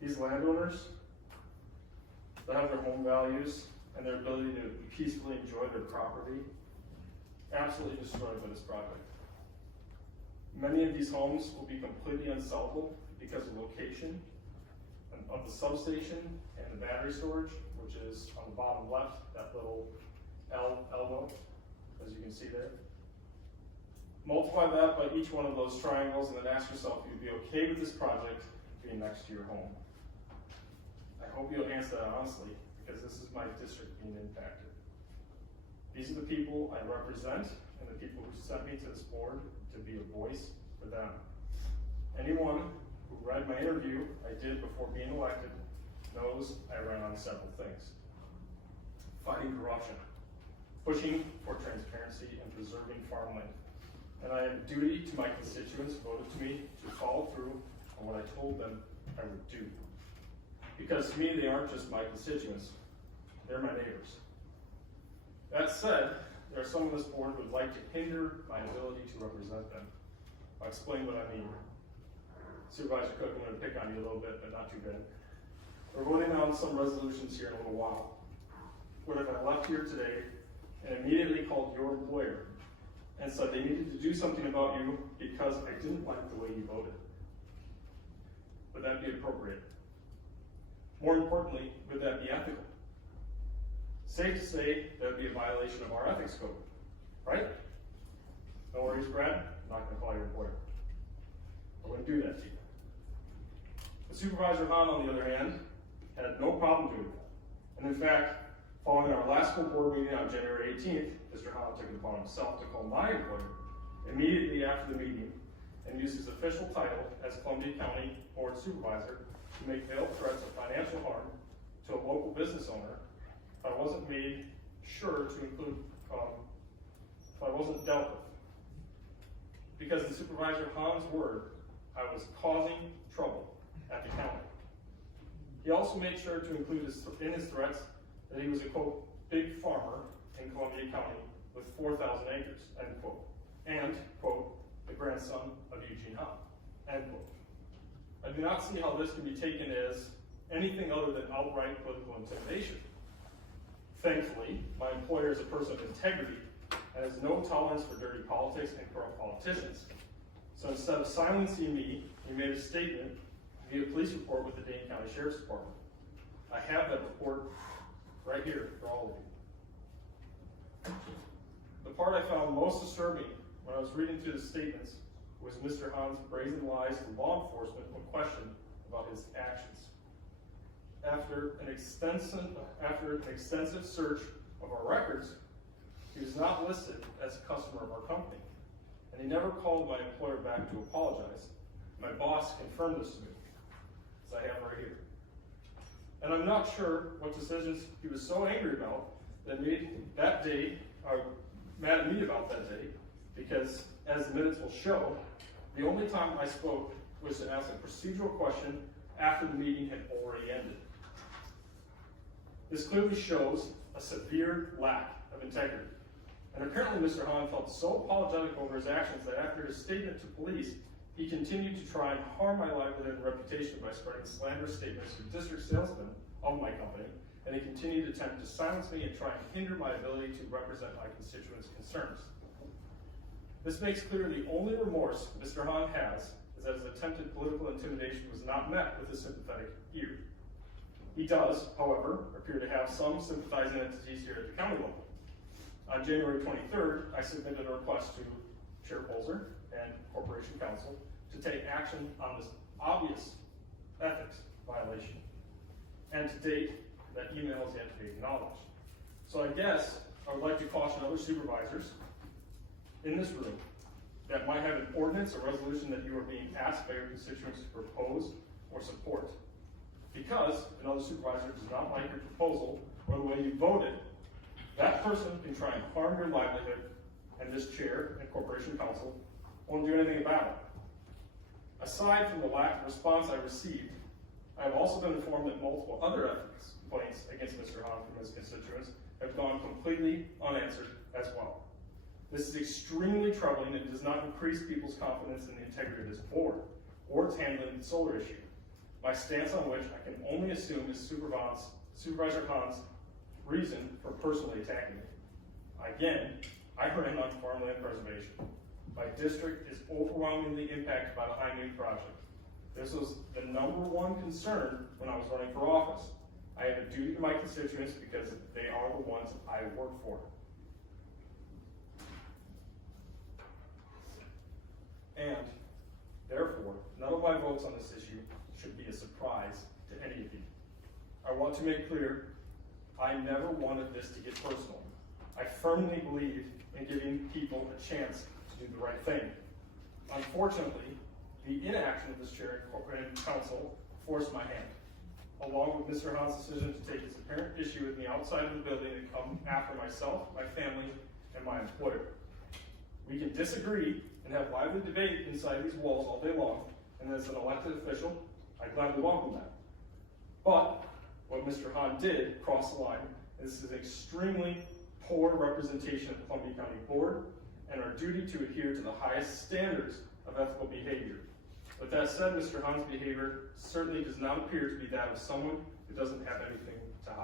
These landowners, they have their home values and their ability to peacefully enjoy their property absolutely destroyed by this project. Many of these homes will be completely unsellable because of location of the substation and the battery storage, which is on the bottom left, that little elbow, as you can see there. Multiply that by each one of those triangles and then ask yourself if you'd be okay with this project being next to your home. I hope you'll answer that honestly, because this is my district being impacted. These are the people I represent and the people who sent me to this board to be a voice for them. Anyone who read my interview I did before being elected knows I ran on several things. Fighting corruption, pushing for transparency and preserving farmland. And I have a duty to my constituents voted to me to follow through on what I told them I would do. Because to me, they aren't just my constituents, they're my neighbors. That said, there are some on this board who would like to hinder my ability to represent them. I'll explain what I mean. Supervisor Cook, I'm going to pick on you a little bit, but not too bad. We're voting on some resolutions here in a little while. What if I left here today and immediately called your employer and said they needed to do something about you because I didn't like the way you voted? Would that be appropriate? More importantly, would that be ethical? Safe to say that would be a violation of our ethics code, right? No worries, Brad. I'm not going to call your employer. I wouldn't do that to you. But Supervisor Hahn, on the other hand, had no problem doing that. And in fact, following our last full board meeting on January 18th, Mr. Hahn took it upon himself to call my employer immediately after the meeting and use his official title as Columbia County Board Supervisor to make veiled threats of financial harm to a local business owner if I wasn't made sure to include, if I wasn't dealt with. Because in Supervisor Hahn's word, I was causing trouble at the county. He also made sure to include in his threats that he was a, quote, big farmer in Columbia County with 4,000 acres, end quote, and, quote, the grandson of Eugene Hahn, end quote. I do not see how this can be taken as anything other than outright political intimidation. Thankfully, my employer is a person of integrity and has no tolerance for dirty politics and corrupt politicians. So instead of silencing me, he made a statement via police report with the Dane County Sheriff's Department. I have that report right here for all of you. The part I found most disturbing when I was reading through the statements was Mr. Hahn's brazen lies to law enforcement when questioned about his actions. After an extensive search of our records, he was not listed as a customer of our company, and he never called my employer back to apologize. My boss confirmed this to me, as I have right here. And I'm not sure what decisions he was so angry about that made that day, or mad at me about that day, because as the minutes will show, the only time I spoke was to ask a procedural question after the meeting had already ended. This clearly shows a severe lack of integrity. And apparently Mr. Hahn felt so apologetic over his actions that after his statement to police, he continued to try and harm my livelihood and reputation by spreading slanderous statements to district salesmen of my company, and he continued to attempt to silence me and try and hinder my ability to represent my constituents' concerns. This makes clear the only remorse Mr. Hahn has is that his attempted political intimidation was not met with a sympathetic ear. He does, however, appear to have some sympathizing entities here at the county level. On January 23rd, I submitted a request to Chair Polzer and Corporation Counsel to take action on this obvious ethics violation. And to date, that email has yet to be acknowledged. So I guess I would like to caution other supervisors in this room that might have an ordinance or resolution that you are being asked by your constituents to propose or support. Because if another supervisor does not like your proposal or the way you voted, that person can try and harm your livelihood, and this chair and corporation counsel won't do anything about it. Aside from the lack of response I received, I have also been informed that multiple other ethics complaints against Mr. Hahn from his constituents have gone completely unanswered as well. This is extremely troubling and does not increase people's confidence in the integrity of this board or its handling of the solar issue. my stance on which I can only assume is Supervisor Hahn's reason for personally attacking me. Again, I ran on farmland preservation. My district is overwhelmingly impacted by the High Noon project. This was the #1 concern when I was running for office. I have a duty to my constituents because they are the ones I work for. And therefore, none of my votes on this issue should be a surprise to any of you. I want to make clear, I never wanted this to get personal. I firmly believe in giving people a chance to do the right thing. Unfortunately, the inaction of this Chair and Counsel forced my hand, along with Mr. Hahn's decision to take his apparent issue with me outside of the building and come after myself, my family, and my employer. We can disagree and have lively debate inside these walls all day long, and as an elected official, I gladly welcome that. But what Mr. Hahn did crossed the line. This is extremely poor representation of the Columbia County Board and our duty to adhere to the highest standards of ethical behavior. With that said, Mr. Hahn's behavior certainly does not appear to be that of someone who doesn't have anything to hide.